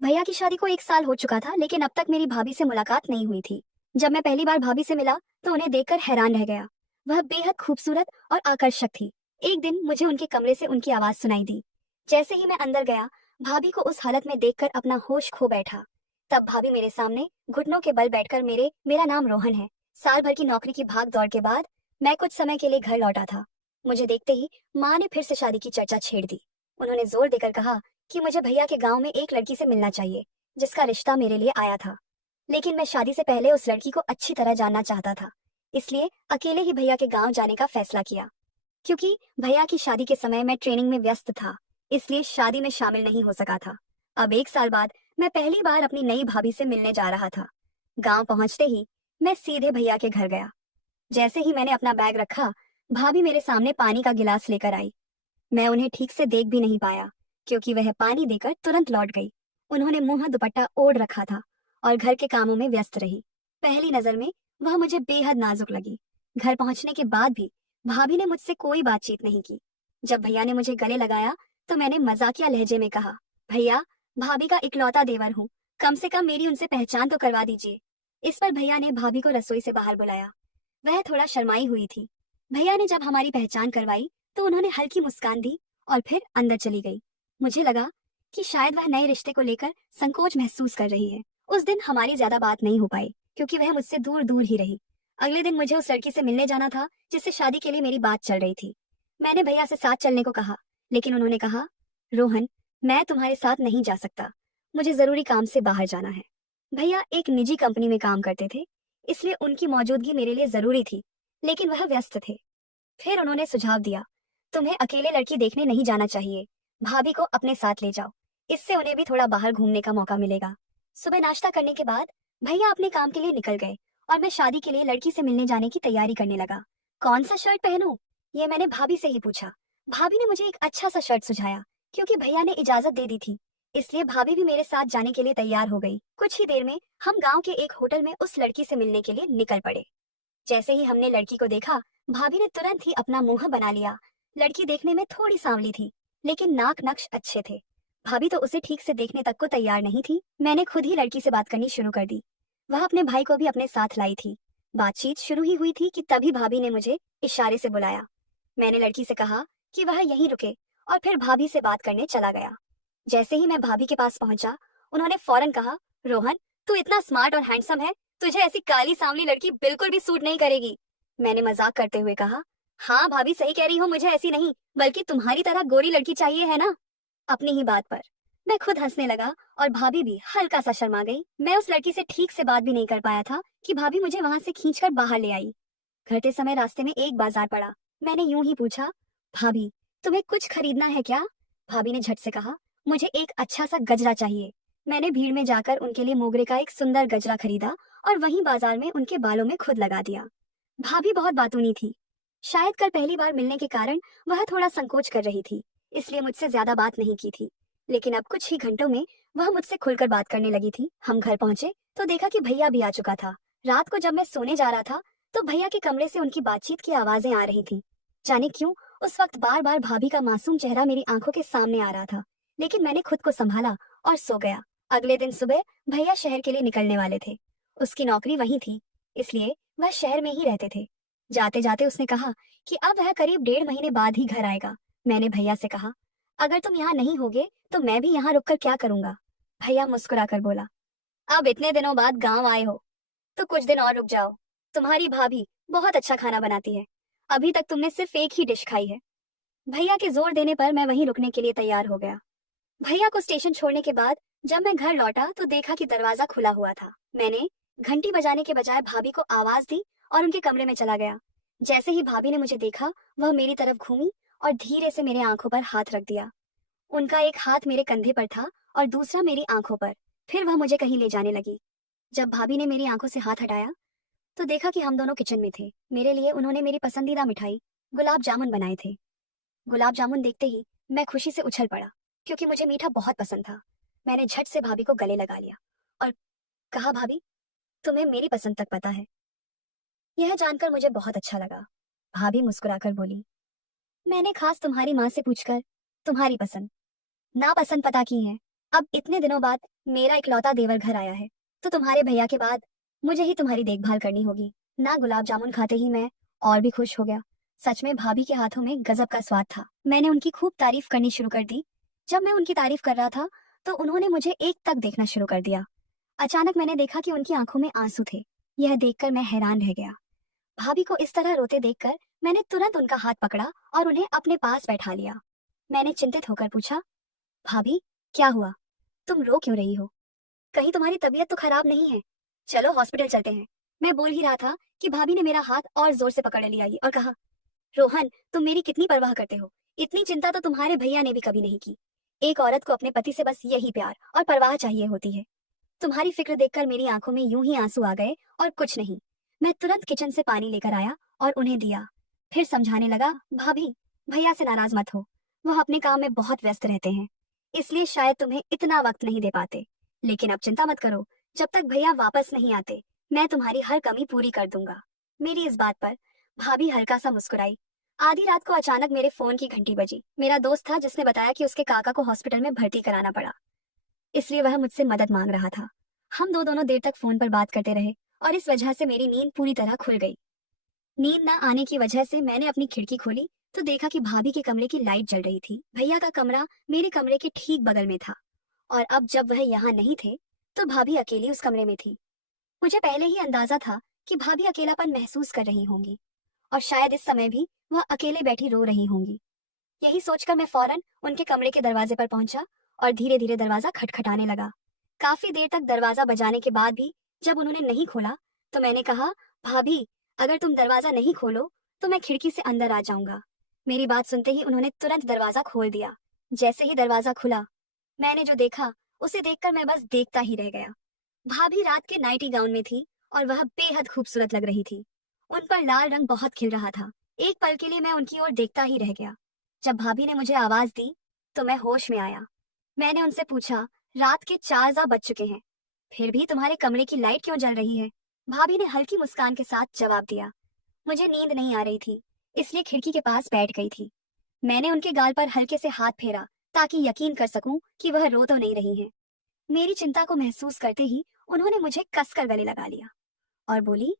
भैया की शादी को 1 साल हो चुका था, लेकिन अब तक मेरी भाभी से मुलाकात नहीं हुई थी। जब मैं पहली बार भाभी से मिला तो उन्हें देखकर हैरान रह गया। वह बेहद खूबसूरत और आकर्षक थी। एक दिन मुझे उनके कमरे से उनकी आवाज सुनाई दी। जैसे ही मैं अंदर गया, भाभी को उस हालत में देखकर अपना होश खो बैठा। तब भाभी मेरे सामने घुटनों के बल बैठकर मेरा नाम रोहन है। साल भर की नौकरी की भाग दौड़ के बाद मैं कुछ समय के लिए घर लौटा था। मुझे देखते ही माँ ने फिर से शादी की चर्चा छेड़ दी। उन्होंने जोर देकर कहा कि मुझे भैया के गांव में एक लड़की से मिलना चाहिए, जिसका रिश्ता मेरे लिए आया था। लेकिन मैं शादी से पहले उस लड़की को अच्छी तरह जानना चाहता था, इसलिए अकेले ही भैया के गांव जाने का फैसला किया। क्योंकि भैया की शादी के समय मैं ट्रेनिंग में व्यस्त था, इसलिए शादी में शामिल नहीं हो सका था। अब 1 साल बाद मैं पहली बार अपनी नई भाभी से मिलने जा रहा था। गांव पहुंचते ही मैं सीधे भैया के घर गया। जैसे ही मैंने अपना बैग रखा, भाभी मेरे सामने पानी का गिलास लेकर आई। मैं उन्हें ठीक से देख भी नहीं पाया, क्योंकि वह पानी देकर तुरंत लौट गई। उन्होंने मुंह दुपट्टा ओढ़ रखा था और घर के कामों में व्यस्त रही। पहली नजर में वह मुझे बेहद नाजुक लगी। घर पहुंचने के बाद भी भाभी ने मुझसे कोई बातचीत नहीं की। जब भैया ने मुझे गले लगाया तो मैंने मजाकिया लहजे में कहा, भैया, भाभी का इकलौता देवर हूँ, कम से कम मेरी उनसे पहचान तो करवा दीजिए। इस पर भैया ने भाभी को रसोई से बाहर बुलाया। वह थोड़ा शर्माई हुई थी। भैया ने जब हमारी पहचान करवाई तो उन्होंने हल्की मुस्कान दी और फिर अंदर चली गई। मुझे लगा कि शायद वह नए रिश्ते को लेकर संकोच महसूस कर रही है। उस दिन हमारी ज्यादा बात नहीं हो पाई, क्योंकि वह मुझसे दूर दूर ही रही। अगले दिन मुझे उस लड़की से मिलने जाना था, जिससे शादी के लिए मेरी बात चल रही थी। मैंने भैया से साथ चलने को कहा, लेकिन उन्होंने कहा, रोहन, मैं तुम्हारे साथ नहीं जा सकता, मुझे जरूरी काम से बाहर जाना है। भैया एक निजी कंपनी में काम करते थे, इसलिए उनकी मौजूदगी मेरे लिए जरूरी थी, लेकिन वह व्यस्त थे। फिर उन्होंने सुझाव दिया, तुम्हें अकेले लड़की देखने नहीं जाना चाहिए, भाभी को अपने साथ ले जाओ, इससे उन्हें भी थोड़ा बाहर घूमने का मौका मिलेगा। सुबह नाश्ता करने के बाद भैया अपने काम के लिए निकल गए और मैं शादी के लिए लड़की से मिलने जाने की तैयारी करने लगा। कौन सा शर्ट पहनूं? ये मैंने भाभी से ही पूछा। भाभी ने मुझे एक अच्छा सा शर्ट सुझाया, क्योंकि भैया ने इजाजत दे दी थी। इसलिए भाभी भी मेरे साथ जाने के लिए तैयार हो गई। कुछ ही देर में हम गांव के एक होटल में उस लड़की से मिलने के लिए निकल पड़े। जैसे ही हमने लड़की को देखा, भाभी ने तुरंत ही अपना मुंह बना लिया। लड़की देखने में थोड़ी सांवली थी, लेकिन नाक नक्श अच्छे थे। भाभी तो उसे ठीक से देखने तक को तैयार नहीं थी। मैंने खुद ही लड़की से बात करनी शुरू कर दी। वह अपने भाई को भी अपने साथ लाई थी। बातचीत शुरू ही हुई थी कि तभी भाभी ने मुझे इशारे से बुलाया। मैंने लड़की से कहा कि वह यहीं रुके और फिर भाभी से बात करने चला गया। जैसे ही मैं भाभी के पास पहुंचा, उन्होंने फौरन कहा, रोहन, तू इतना स्मार्ट और हैंडसम है, तुझे ऐसी काली सांवली लड़की बिल्कुल भी सूट नहीं करेगी। मैंने मजाक करते हुए कहा, हाँ भाभी, सही कह रही हो, मुझे ऐसी नहीं बल्कि तुम्हारी तरह गोरी लड़की चाहिए, है ना? अपनी ही बात पर मैं खुद हंसने लगा और भाभी भी हल्का सा शर्मा गई। मैं उस लड़की से ठीक से बात भी नहीं कर पाया था कि भाभी मुझे वहां से खींचकर बाहर ले आई। घरते समय रास्ते में एक बाजार पड़ा। मैंने यूं ही पूछा, भाभी, तुम्हें कुछ खरीदना है क्या? भाभी ने झट से कहा, मुझे एक अच्छा सा गजरा चाहिए। मैंने भीड़ में जाकर उनके लिए मोगरे का एक सुंदर गजरा खरीदा और वहीं बाजार में उनके बालों में खुद लगा दिया। भाभी बहुत बातूनी थी। शायद कल पहली बार मिलने के कारण वह थोड़ा संकोच कर रही थी, इसलिए मुझसे ज्यादा बात नहीं की थी। लेकिन अब कुछ ही घंटों में वह मुझसे खुलकर बात करने लगी थी। हम घर पहुंचे तो देखा कि भैया भी आ चुका था। रात को जब मैं सोने जा रहा था तो भैया के कमरे से उनकी बातचीत की आवाजें आ रही थी। जाने क्यों उस वक्त बार बार भाभी का मासूम चेहरा मेरी आंखों के सामने आ रहा था, लेकिन मैंने खुद को संभाला और सो गया। अगले दिन सुबह भैया शहर के लिए निकलने वाले थे। उसकी नौकरी वहीं थी, इसलिए वह शहर में ही रहते थे। जाते जाते उसने कहा कि अब वह करीब 1.5 महीने बाद ही घर आएगा। मैंने भैया से कहा, अगर तुम यहाँ नहीं होगे तो मैं भी यहाँ रुककर क्या करूंगा? भैया मुस्कुराकर बोला, अब इतने दिनों बाद गांव आए हो तो कुछ दिन और रुक जाओ। तुम्हारी भाभी बहुत अच्छा खाना बनाती है, अभी तक तुमने सिर्फ एक ही डिश खाई है। भैया के जोर देने पर मैं वहीं रुकने के लिए तैयार हो गया। भैया को स्टेशन छोड़ने के बाद जब मैं घर लौटा तो देखा कि दरवाजा खुला हुआ था। मैंने घंटी बजाने के बजाय भाभी को आवाज दी और उनके कमरे में चला गया। जैसे ही भाभी ने मुझे देखा, वह मेरी तरफ घूमी और धीरे से मेरे आंखों पर हाथ रख दिया। उनका एक हाथ मेरे कंधे पर था और दूसरा मेरी आंखों पर। फिर वह मुझे कहीं ले जाने लगी। जब भाभी ने मेरी आंखों से हाथ हटाया तो देखा कि हम दोनों किचन में थे। मेरे लिए उन्होंने मेरी पसंदीदा मिठाई गुलाब जामुन बनाए थे। गुलाब जामुन देखते ही मैं खुशी से उछल पड़ा, क्योंकि मुझे मीठा बहुत पसंद था। मैंने झट से भाभी को गले लगा लिया और कहा, भाभी, तुम्हें मेरी पसंद तक पता है। यह जानकर मुझे बहुत अच्छा लगा। भाभी मुस्कुराकर बोली, मैंने खास तुम्हारी माँ से पूछकर तुम्हारी पसंद नापसंद पता की है। अब इतने दिनों बाद मेरा इकलौता देवर घर आया है, तो तुम्हारे भैया के बाद मुझे ही तुम्हारी देखभाल करनी होगी ना। गुलाब जामुन खाते ही मैं और भी खुश हो गया। सच में भाभी के हाथों में गजब का स्वाद था। मैंने उनकी खूब तारीफ करनी शुरू कर दी। जब मैं उनकी तारीफ कर रहा था तो उन्होंने मुझे एक तक देखना शुरू कर दिया। अचानक मैंने देखा कि उनकी आंखों में आंसू थे। यह देखकर मैं हैरान रह गया। भाभी को इस तरह रोते देखकर मैंने तुरंत उनका हाथ पकड़ा और उन्हें अपने पास बैठा लिया। मैंने चिंतित होकर पूछा, भाभी क्या हुआ, तुम रो क्यों रही हो? कहीं तुम्हारी तबीयत तो खराब नहीं है? चलो हॉस्पिटल चलते हैं। मैं बोल ही रहा था कि भाभी ने मेरा हाथ और जोर से पकड़ लिया और कहा, रोहन तुम मेरी कितनी परवाह करते हो। इतनी चिंता तो तुम्हारे भैया ने भी कभी नहीं की। एक औरत को अपने पति से बस यही प्यार और परवाह चाहिए होती है। तुम्हारी फिक्र देखकर मेरी आंखों में यूं ही आंसू आ गए और कुछ नहीं। मैं तुरंत किचन से पानी लेकर आया और उन्हें दिया। फिर समझाने लगा, भाभी भैया से नाराज मत हो, वह अपने काम में बहुत व्यस्त रहते हैं, इसलिए शायद तुम्हें इतना वक्त नहीं दे पाते। लेकिन अब चिंता मत करो, जब तक भैया वापस नहीं आते मैं तुम्हारी हर कमी पूरी कर दूंगा। मेरी इस बात पर भाभी हल्का सा मुस्कुराई। आधी रात को अचानक मेरे फोन की घंटी बजी। मेरा दोस्त था जिसने बताया कि उसके काका को हॉस्पिटल में भर्ती कराना पड़ा, इसलिए वह मुझसे मदद मांग रहा था। हम दोनों देर तक फोन पर बात करते रहे और इस वजह से मेरी नींद पूरी तरह खुल गई। नींद न आने की वजह से मैंने अपनी खिड़की खोली तो देखा कि भाभी के कमरे की लाइट जल रही थी। भैया का कमरा मेरे कमरे के ठीक बगल में था और अब जब वह यहाँ नहीं थे तो भाभी अकेली उस कमरे में थी। मुझे पहले ही अंदाजा था कि भाभी अकेलापन महसूस कर रही होंगी और शायद इस समय भी वह अकेले बैठी रो रही होंगी। यही सोचकर मैं फौरन उनके कमरे के दरवाजे पर पहुंचा और धीरे धीरे दरवाजा खटखटाने लगा। काफी देर तक दरवाजा बजाने के बाद भी जब उन्होंने नहीं खोला तो मैंने कहा, भाभी अगर तुम दरवाजा नहीं खोलो तो मैं खिड़की से अंदर आ जाऊंगा। मेरी बात सुनते ही उन्होंने तुरंत दरवाजा खोल दिया। जैसे ही दरवाजा खुला मैंने जो देखा उसे देखकर मैं बस देखता ही रह गया। भाभी रात के नाइटी गाउन में थी और वह बेहद खूबसूरत लग रही थी। उन पर लाल रंग बहुत खिल रहा था। एक पल के लिए मैं उनकी ओर देखता ही रह गया। जब भाभी ने मुझे आवाज दी तो मैं होश में आया। मैंने उनसे पूछा, रात के 4 बज चुके हैं, फिर भी तुम्हारे कमरे की लाइट क्यों जल रही है? भाभी ने हल्की मुस्कान के साथ जवाब दिया, मुझे नींद नहीं आ रही थी, इसलिए खिड़की के पास बैठ गई थी। मैंने उनके गाल पर हल्के से हाथ फेरा ताकि यकीन कर सकूं कि वह रो तो नहीं रही हैं। मेरी चिंता को महसूस करते ही उन्होंने मुझे कसकर गले लगा लिया और बोली,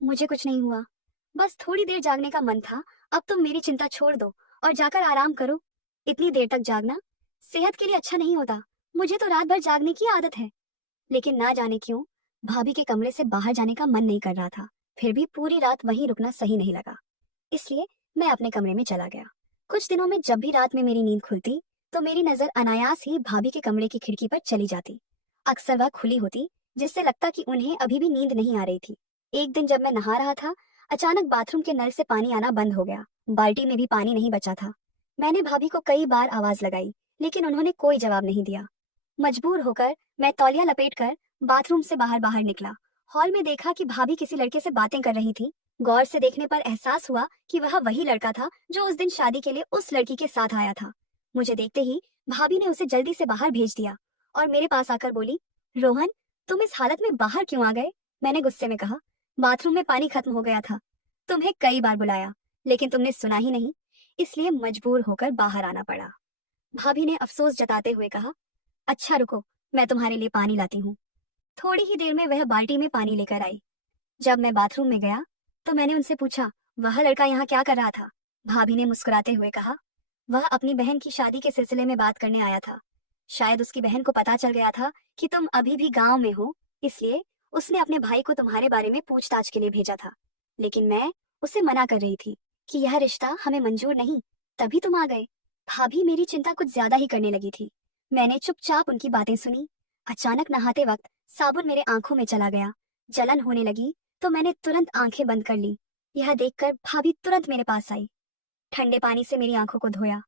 मुझे कुछ नहीं हुआ, बस थोड़ी देर जागने का मन था। अब तुम मेरी चिंता छोड़ दो और जाकर आराम करो। इतनी देर तक जागना सेहत के लिए अच्छा नहीं होता। मुझे तो रात भर जागने की आदत है। लेकिन ना जाने क्यों भाभी के कमरे से बाहर जाने का मन नहीं कर रहा था। फिर भी पूरी रात वहीं रुकना सही नहीं लगा, इसलिए मैं अपने कमरे में चला गया। कुछ दिनों में जब भी रात में मेरी नींद खुलती तो मेरी नजर अनायास ही भाभी के कमरे की खिड़की पर चली जाती। अक्सर वह खुली होती जिससे लगता कि उन्हें अभी भी नींद नहीं आ रही थी। एक दिन जब मैं नहा रहा था अचानक बाथरूम के नल से पानी आना बंद हो गया। बाल्टी में भी पानी नहीं बचा था। मैंने भाभी को कई बार आवाज लगाई लेकिन उन्होंने कोई जवाब नहीं दिया। मजबूर होकर मैं तौलिया लपेटकर बाथरूम से बाहर बाहर निकला। हॉल में देखा कि भाभी किसी लड़के से बातें कर रही थी। गौर से देखने पर एहसास हुआ कि वह वही लड़का था जो उस दिन शादी के लिए उस लड़की के साथ आया था। मुझे देखते ही भाभी ने उसे जल्दी से बाहर भेज दिया और मेरे पास आकर बोली, रोहन तुम इस हालत में बाहर क्यों आ गए? मैंने गुस्से में कहा, बाथरूम में पानी खत्म हो गया था। तुम्हें कई बार बुलाया लेकिन तुमने सुना ही नहीं, इसलिए मजबूर होकर बाहर आना पड़ा। भाभी ने अफसोस जताते हुए कहा, अच्छा रुको, मैं तुम्हारे लिए पानी लाती हूँ। थोड़ी ही देर में वह बाल्टी में पानी लेकर आई। जब मैं बाथरूम में गया तो मैंने उनसे पूछा, वह लड़का यहाँ क्या कर रहा था? भाभी ने मुस्कुराते हुए कहा, वह अपनी बहन की शादी के सिलसिले में बात करने आया था। शायद उसकी बहन को पता चल गया था कि तुम अभी भी गांव में हो, इसलिए उसने अपने भाई को तुम्हारे बारे में पूछताछ के लिए भेजा था। लेकिन मैं उसे मना कर रही थी कि यह रिश्ता हमें मंजूर नहीं, तभी तुम आ गए। भाभी मेरी चिंता कुछ ज्यादा ही करने लगी थी। मैंने चुपचाप उनकी बातें सुनी। अचानक नहाते वक्त साबुन मेरे आंखों में चला गया। जलन होने लगी तो मैंने तुरंत आंखें बंद कर ली। यह देखकर भाभी तुरंत मेरे पास आई, ठंडे पानी से मेरी आंखों को धोया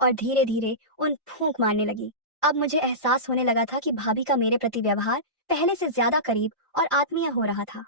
और धीरे धीरे उन फूंक मारने लगी। अब मुझे एहसास होने लगा था कि भाभी का मेरे प्रति व्यवहार पहले से ज्यादा करीब और आत्मीय हो रहा था।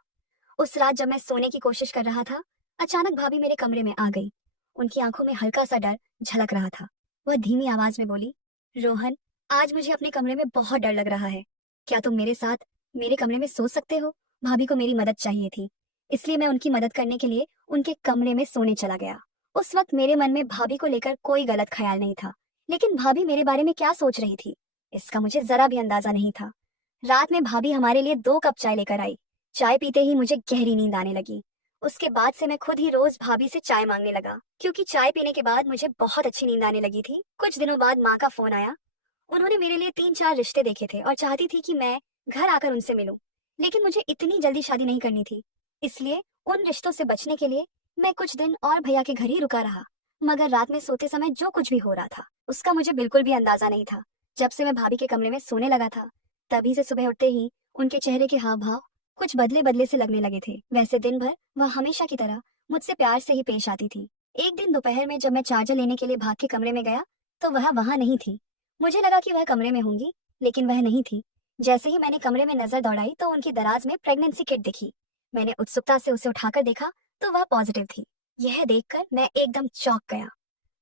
उस रात जब मैं सोने की कोशिश कर रहा था अचानक भाभी मेरे कमरे में आ गई। उनकी आंखों में हल्का सा डर झलक रहा था। वह धीमी आवाज में बोली, रोहन आज मुझे अपने कमरे में बहुत डर लग रहा है, क्या तुम मेरे साथ मेरे कमरे में सो सकते हो? भाभी को मेरी मदद चाहिए थी, इसलिए मैं उनकी मदद करने के लिए उनके कमरे में सोने चला गया। उस वक्त मेरे मन में भाभी को लेकर कोई गलत ख्याल नहीं था, लेकिन भाभी मेरे बारे में क्या सोच रही थी इसका मुझे जरा भी अंदाजा नहीं था। रात में भाभी हमारे लिए 2 कप चाय लेकर आई। चाय पीते ही मुझे गहरी नींद आने लगी। उसके बाद से मैं खुद ही रोज भाभी से चाय मांगने लगा, क्योंकि चाय पीने के बाद मुझे बहुत अच्छी नींद आने लगी थी। कुछ दिनों बाद माँ का फोन आया। उन्होंने मेरे लिए 3-4 रिश्ते देखे थे और चाहती थी कि मैं घर आकर उनसे मिलूं। लेकिन मुझे इतनी जल्दी शादी नहीं करनी थी, इसलिए उन रिश्तों से बचने के लिए मैं कुछ दिन और भैया के घर ही रुका रहा। मगर रात में सोते समय जो कुछ भी हो रहा था उसका मुझे बिल्कुल भी अंदाजा नहीं था। जब से मैं भाभी के कमरे में सोने लगा था, तभी से सुबह उठते ही उनके चेहरे के हाव भाव कुछ बदले बदले से लगने लगे थे। वैसे दिन भर वह हमेशा की तरह मुझसे प्यार से ही पेश आती थी। एक दिन दोपहर में जब मैं चार्जर लेने के लिए भाग के कमरे में गया तो वह वहां नहीं थी। मुझे लगा कि वह कमरे में होंगी, लेकिन वह नहीं थी। जैसे ही मैंने कमरे में नजर दौड़ाई तो उनकी दराज में प्रेगनेंसी किट दिखी। मैंने उत्सुकता से उसे उठाकर देखा तो वह पॉजिटिव थी। यह देखकर मैं एकदम चौंक गया।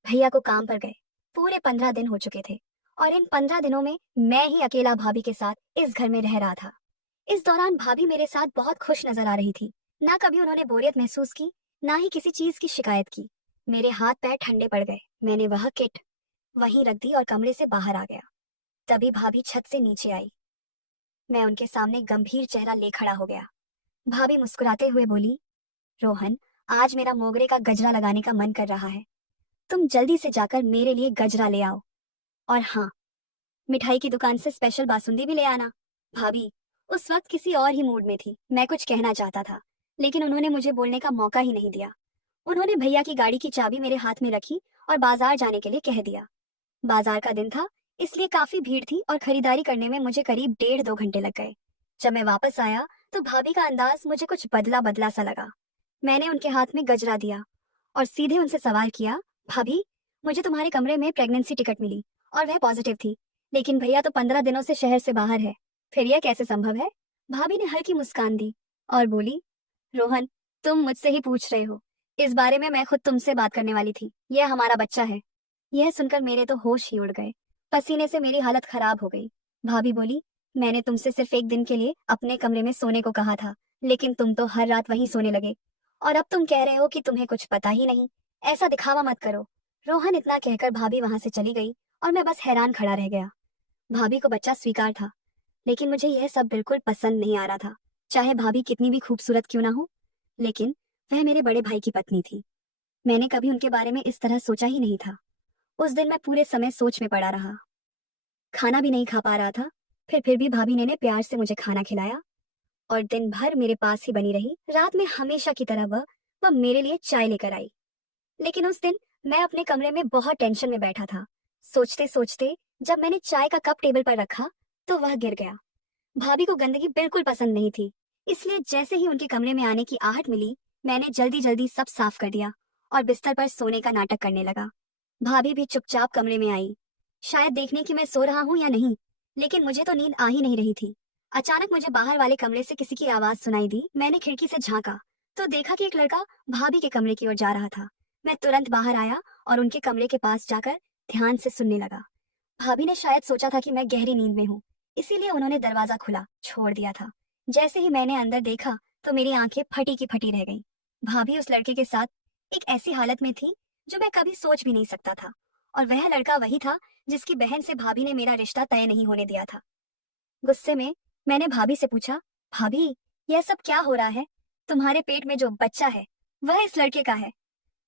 भैया को काम पर गए पूरे 15 दिन हो चुके थे और इन 15 दिनों में मैं ही अकेला भाभी के साथ इस घर में रह रहा था। इस दौरान भाभी मेरे साथ बहुत खुश नजर आ रही थी। ना कभी उन्होंने बोरियत महसूस की, ना ही किसी चीज की शिकायत की। मेरे हाथ पैर ठंडे पड़ गए। मैंने वह किट वहीं रख दी और कमरे से बाहर आ गया। तभी भाभी छत से नीचे आई। मैं उनके सामने गंभीर चेहरा ले खड़ा हो गया। भाभी मुस्कुराते हुए बोली, रोहन, आज मेरा मोगरे का गजरा लगाने का मन कर रहा है। तुम जल्दी से जाकर मेरे लिए गजरा ले आओ। और हाँ, मिठाई की दुकान से स्पेशल बासुंदी भी ले आना। भाभी उस वक्त किसी और ही मूड में थी। मैं कुछ कहना चाहता था, लेकिन उन्होंने मुझे बोलने का मौका ही नहीं दिया। उन्होंने भैया की गाड़ी की चाबी मेरे हाथ में रखी और बाजार जाने के लिए कह दिया। बाजार का दिन था, इसलिए काफी भीड़ थी और खरीदारी करने में मुझे करीब 1.5-2 घंटे लग गए। जब मैं वापस आया तो भाभी का अंदाज मुझे कुछ बदला बदला सा लगा। मैंने उनके हाथ में गजरा दिया और सीधे उनसे सवाल किया, भाभी, मुझे तुम्हारे कमरे में प्रेगनेंसी टिकट मिली और वह पॉजिटिव थी, लेकिन भैया तो 15 दिनों से शहर से बाहर है। फिर यह कैसे संभव है? भाभी ने हल्की मुस्कान दी और बोली, रोहन, तुम मुझसे ही पूछ रहे हो। इस बारे में मैं खुद तुमसे बात करने वाली थी। यह हमारा बच्चा है। यह सुनकर मेरे तो होश ही उड़ गए। पसीने से मेरी हालत खराब हो गई। भाभी बोली, मैंने तुमसे सिर्फ एक दिन के लिए अपने कमरे में सोने को कहा था, लेकिन तुम तो हर रात वहीं सोने लगे और अब तुम कह रहे हो कि तुम्हें कुछ पता ही नहीं। ऐसा दिखावा मत करो। रोहन इतना कहकर भाभी वहां से चली गई और मैं बस हैरान खड़ा रह गया। भाभी को बच्चा स्वीकार था, लेकिन मुझे यह सब बिल्कुल पसंद नहीं आ रहा था। चाहे भाभी कितनी भी खूबसूरत क्यों ना हो, लेकिन वह मेरे बड़े भाई की पत्नी थी। मैंने कभी उनके बारे में इस तरह सोचा ही नहीं था। उस दिन मैं पूरे समय सोच में पड़ा रहा, खाना भी नहीं खा पा रहा था। फिर भी भाभी ने प्यार से मुझे खाना खिलाया और दिन भर मेरे पास ही बनी रही। रात में हमेशा की तरह वह मेरे लिए चाय लेकर आई। लेकिन उस दिन मैं अपने कमरे में बहुत टेंशन में बैठा था। सोचते सोचते जब मैंने चाय का कप टेबल पर रखा तो वह गिर गया। भाभी को गंदगी बिल्कुल पसंद नहीं थी, इसलिए जैसे ही उनके कमरे में आने की आहट मिली, मैंने जल्दी जल्दी सब साफ कर दिया और बिस्तर पर सोने का नाटक करने लगा। भाभी भी चुपचाप कमरे में आई, शायद देखने कि मैं सो रहा हूँ या नहीं, लेकिन मुझे तो नींद आ ही नहीं रही थी। अचानक मुझे बाहर वाले कमरे से किसी की आवाज सुनाई दी। मैंने खिड़की से झांका तो देखा कि एक लड़का भाभी के कमरे की ओर जा रहा था। मैं तुरंत बाहर आया और उनके कमरे के पास जाकर ध्यान से सुनने लगा। भाभी ने शायद सोचा था कि मैं गहरी नींद में हूँ, इसीलिए उन्होंने दरवाजा खुला छोड़ दिया था। जैसे ही मैंने अंदर देखा तो मेरी आंखें फटी की फटी रह गईं। भाभी उस लड़के के साथ एक ऐसी हालत में थी जो मैं कभी सोच भी नहीं सकता था, और वह लड़का वही था जिसकी बहन से भाभी ने मेरा रिश्ता तय नहीं होने दिया था। गुस्से में मैंने भाभी से पूछा, भाभी, यह सब क्या हो रहा है? तुम्हारे पेट में जो बच्चा है वह इस लड़के का है।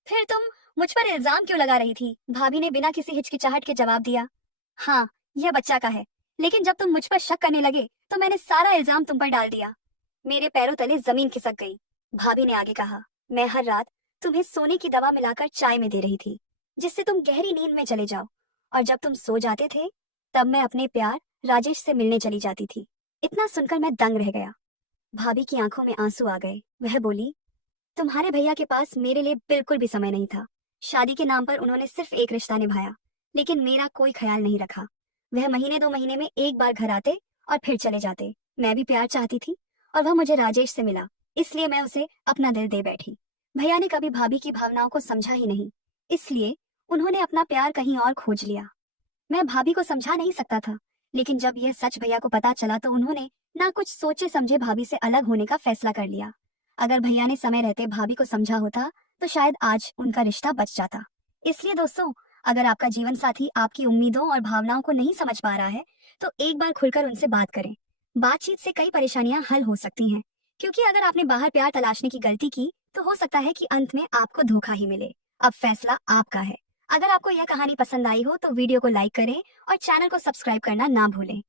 फिर तुम मुझ पर इल्जाम क्यों लगा रही थी? भाभी ने बिना किसी हिचकिचाहट के जवाब दिया, हाँ, यह बच्चा का है, लेकिन जब तुम मुझ पर शक करने लगे तो मैंने सारा इल्जाम तुम पर डाल दिया। मेरे पैरों तले जमीन खिसक गई। भाभी ने आगे कहा, मैं हर रात तुम्हें सोने की दवा मिलाकर चाय में दे रही थी, जिससे तुम गहरी नींद में चले जाओ, और जब तुम सो जाते थे तब मैं अपने प्यार राजेश से मिलने चली जाती थी। इतना सुनकर मैं दंग रह गया। भाभी की आंखों में आंसू आ गए। वह बोली, तुम्हारे भैया के पास मेरे लिए बिल्कुल भी समय नहीं था। शादी के नाम पर उन्होंने सिर्फ एक रिश्ता निभाया, लेकिन मेरा कोई ख्याल नहीं रखा। वह महीने 2 महीने में एक बार घर आते और फिर चले जाते। मैं भी प्यार चाहती थी और वह मुझे राजेश से मिला, इसलिए मैं उसे अपना दिल दे बैठी। भैया ने कभी भाभी की भावनाओं को समझा ही नहीं, इसलिए उन्होंने अपना प्यार कहीं और खोज लिया। मैं भाभी को समझा नहीं सकता था, लेकिन जब यह सच भैया को पता चला तो उन्होंने ना कुछ सोचे समझे भाभी से अलग होने का फैसला कर लिया। अगर भैया ने समय रहते भाभी को समझा होता तो शायद आज उनका रिश्ता बच जाता। इसलिए दोस्तों, अगर आपका जीवन साथी आपकी उम्मीदों और भावनाओं को नहीं समझ पा रहा है तो एक बार खुलकर उनसे बात करें। बातचीत से कई परेशानियां हल हो सकती हैं, क्योंकि अगर आपने बाहर प्यार तलाशने की गलती की तो हो सकता है कि अंत में आपको धोखा ही मिले। अब फैसला आपका है। अगर आपको यह कहानी पसंद आई हो तो वीडियो को लाइक करें और चैनल को सब्सक्राइब करना ना भूलें।